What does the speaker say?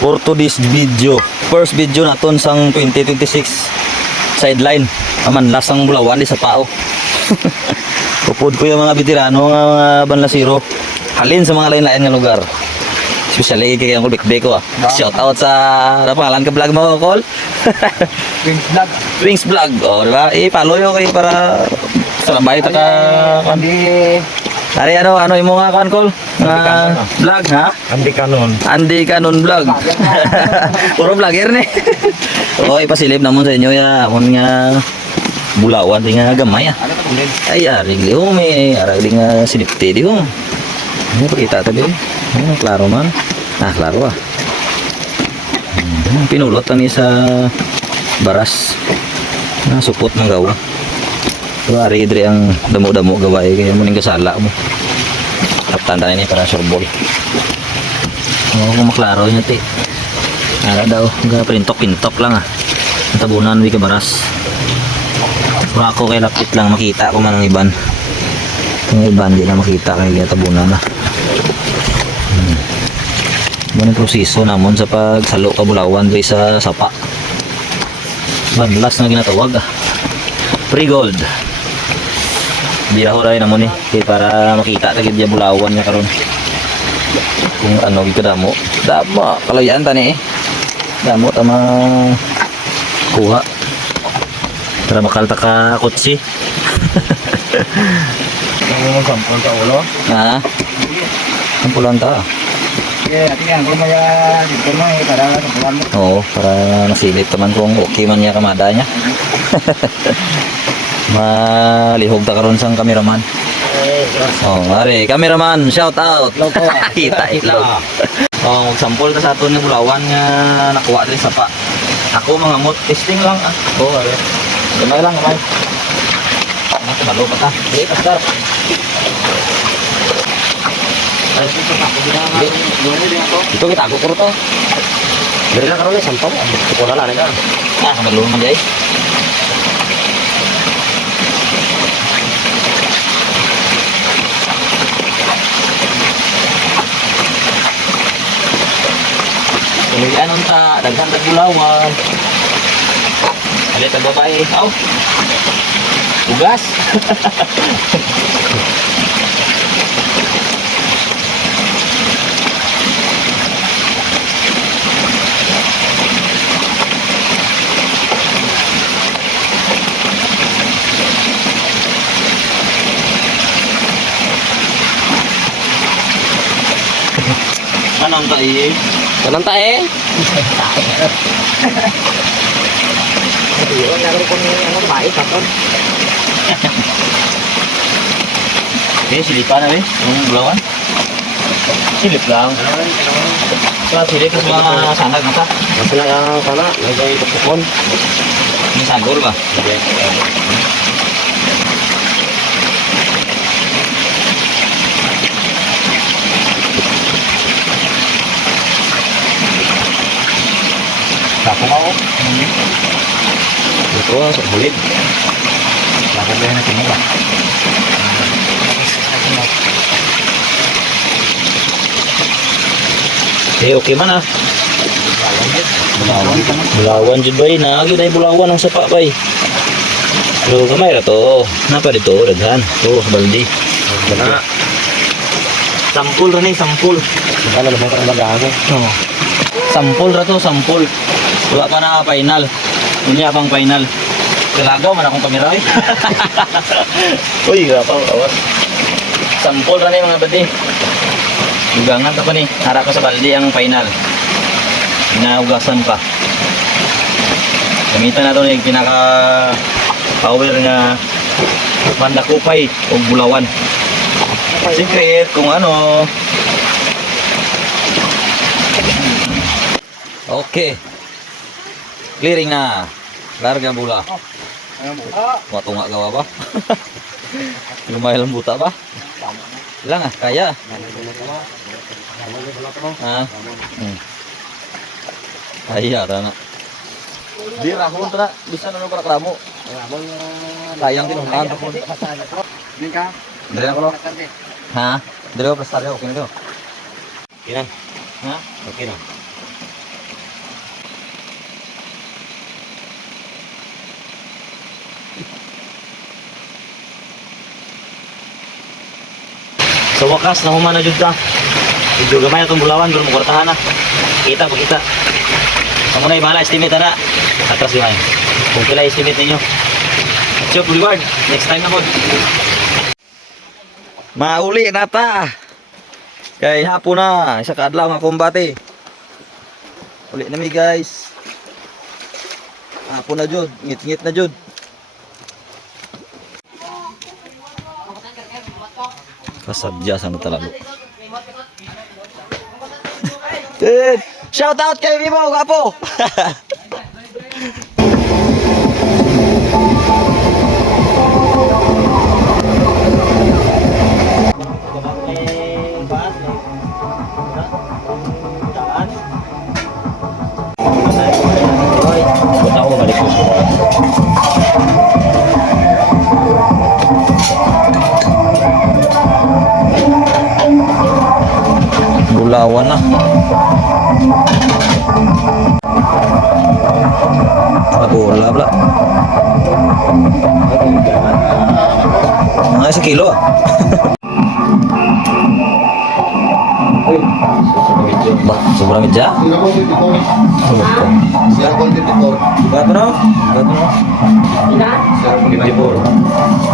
for today's video. First video naton sang 2026 sideline. Aman lasang Bulawan di sa pao. Pupod ko yung mga veterano nga mga banlasiro. Halin sa mga lain-lain nga lugar. Especially kay ang Bek ko ah. Shout out sa ano pangalan ka vlog mo Col? Wings vlog. Wings vlog. Oh, di ba? I-follow yo kay para sa labay ta ka Andi. Ari ano imo nga kan Col? Vlog ha? Andi kanon. Andi Kanon vlog. Puro vlogger ni. Oh, ipasilip namon sa inyo ya. Amon nga Bulawan di nga gamay ah. Ano to kunin? Ay, ari liho may ari di nga sinipti di ho. Ano pakita tabi? Ano klaro man? Ah, klaro ah. Pinulot ni sa baras. Na supot ng gawa. So, ari diri ang damo-damo gawae kaya muning kasala mo. Taptan ni para surbol. Oh, kung maklaro niya ti. Ara daw, ga pintok-pintok lang ah. Ang tabunan wi ka baras. Kung ako kay lapit lang makita ko man ang iban. Ang iban di na makita kay tabunan na. Ano proseso namon sa pagsalo ka Bulawan diri sa sapa. Banlas na ginatawag ah. Pre-gold. Biraho ray namon ni kay para makita ta gid ya Bulawan nya karon. Kung ano gikadamo. Damo kalayan tani eh. Damo ta kuha. Para bakal ta ka kutsi. Ang sampol ka ulo. Ha? Ang pulang ta. Tingnan ko maya dito mo para sampulan mo. Oo, para nasilip naman kung okay man niya kamada niya. Malihog ta karon sang cameraman. Oh, mare, cameraman, shout out. Kita itlaw. Oh, magsampol ta sa aton ni Bulawan nga nakuha diri sa pa. Ako mangamot testing lang ah. Oh, are. Gamay lang, gamay. Ano ka malo pa ta? Di pastar. Ito kita aku kurto. Dari lang karon ni sampol. Kuha na lang. Ah, kabalo man di. Ini anon ta daghan ta Bulawan. Ada ta babae. Aw. Tugas. Anong tae? Anong tae? Ayun, naroon ko ni ano mais aton. Eh, silipan na eh. Yung Bulawan. Silip lang. Sa silip sa mga sanag na ta. Mas na ang kana, lagay tukon. May sagor ba? Ako mo. Ito, sa bulit. Bakit ba na tinula? Eh, okay man ah. Bulawan jud bay na gyud ay Bulawan ang sapa bay. Pero gamay ra to. Napa dito daghan. To sa baldi. Na. Sampul ra ni sampul. Ano naman ang magago? Oh. Sampul ra to, sampul. Wala pa na final. Unya pang final. Kalagaw man akong kamera eh. Uy, grapaw awas. Sampul ra ni mga badi. Dugangan ta pa ni. Harap ko sa baldi ang final. Inaugasan pa. Gamitan na ito yung pinaka power nga mandakupay o Bulawan. Secret kung ano. Okay. Clearing na. Larga bula. Matunga gawa ba? Lumayan lang buta ba? Ilang ah, kaya. Ha? Kaya, na. Di rahon na. Bisa na nung reklamo. Sayang tinuhan. Ini ka? Dari ako lo. Ha? Dari ako plastar ya, okay na ito. Ilan? Ha? Okay na. Sa wakas, nahuman na dyan ta. Medyo gamay na itong bulawan, doon mo kwartahan na. Kita, pagkita. Ang muna bahala, estimate na. Atras yun ay. Kung kila estimate ninyo. So, reward. Next time na po. Mauli na ta. Kay hapon na. Isa kaadlaw nga kumbate. Uli na mi guys. Hapon na jud. Ngit-ngit na jud. Kasadya sa talalo. Shout out kay Vivo Gapo. Bulawan na. Bola pula. Mga sa kilo ah. Bah, sobrang medya. Gato na? Gato na? 54.